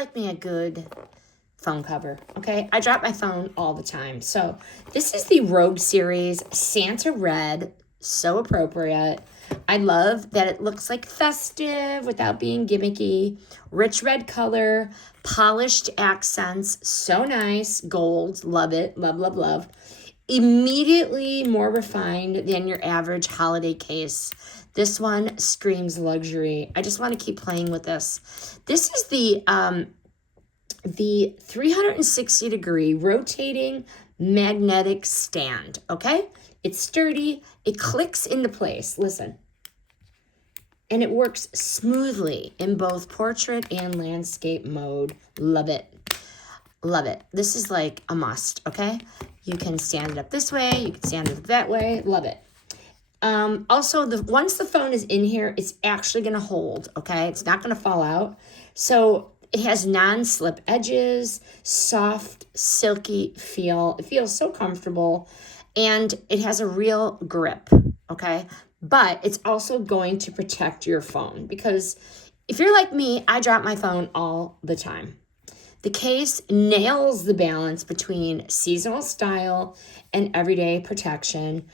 like me a good phone cover, okay? I drop my phone all the time. So this is the Rogue series, Santa Red, so appropriate. I love that it looks like festive without being gimmicky. Rich red color, polished accents, so nice. Gold, love it, love, love, love. Immediately more refined than your average holiday case. This one screams luxury. I just want to keep playing with this. This is the 360-degree rotating magnetic stand, okay? It's sturdy. It clicks into place. Listen. And it works smoothly in both portrait and landscape mode. Love it. Love it. This is like a must, okay? You can stand it up this way. You can stand it up that way. Love it. Also, once the phone is in here, it's actually going to hold, okay? It's not going to fall out. So it has non-slip edges, soft, silky feel. It feels so comfortable, and it has a real grip, okay? But it's also going to protect your phone because if you're like me, I drop my phone all the time. The case nails the balance between seasonal style and everyday protection.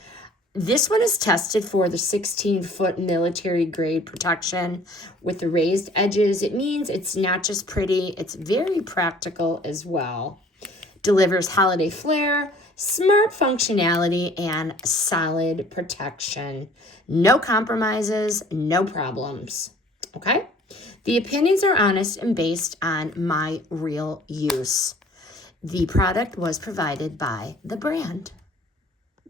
This one is tested for the 16-foot military grade protection with the raised edges. It means it's not just pretty, it's very practical as well. Delivers holiday flair, smart functionality, and solid protection. No compromises, no problems. Okay? The opinions are honest and based on my real use. The product was provided by the brand.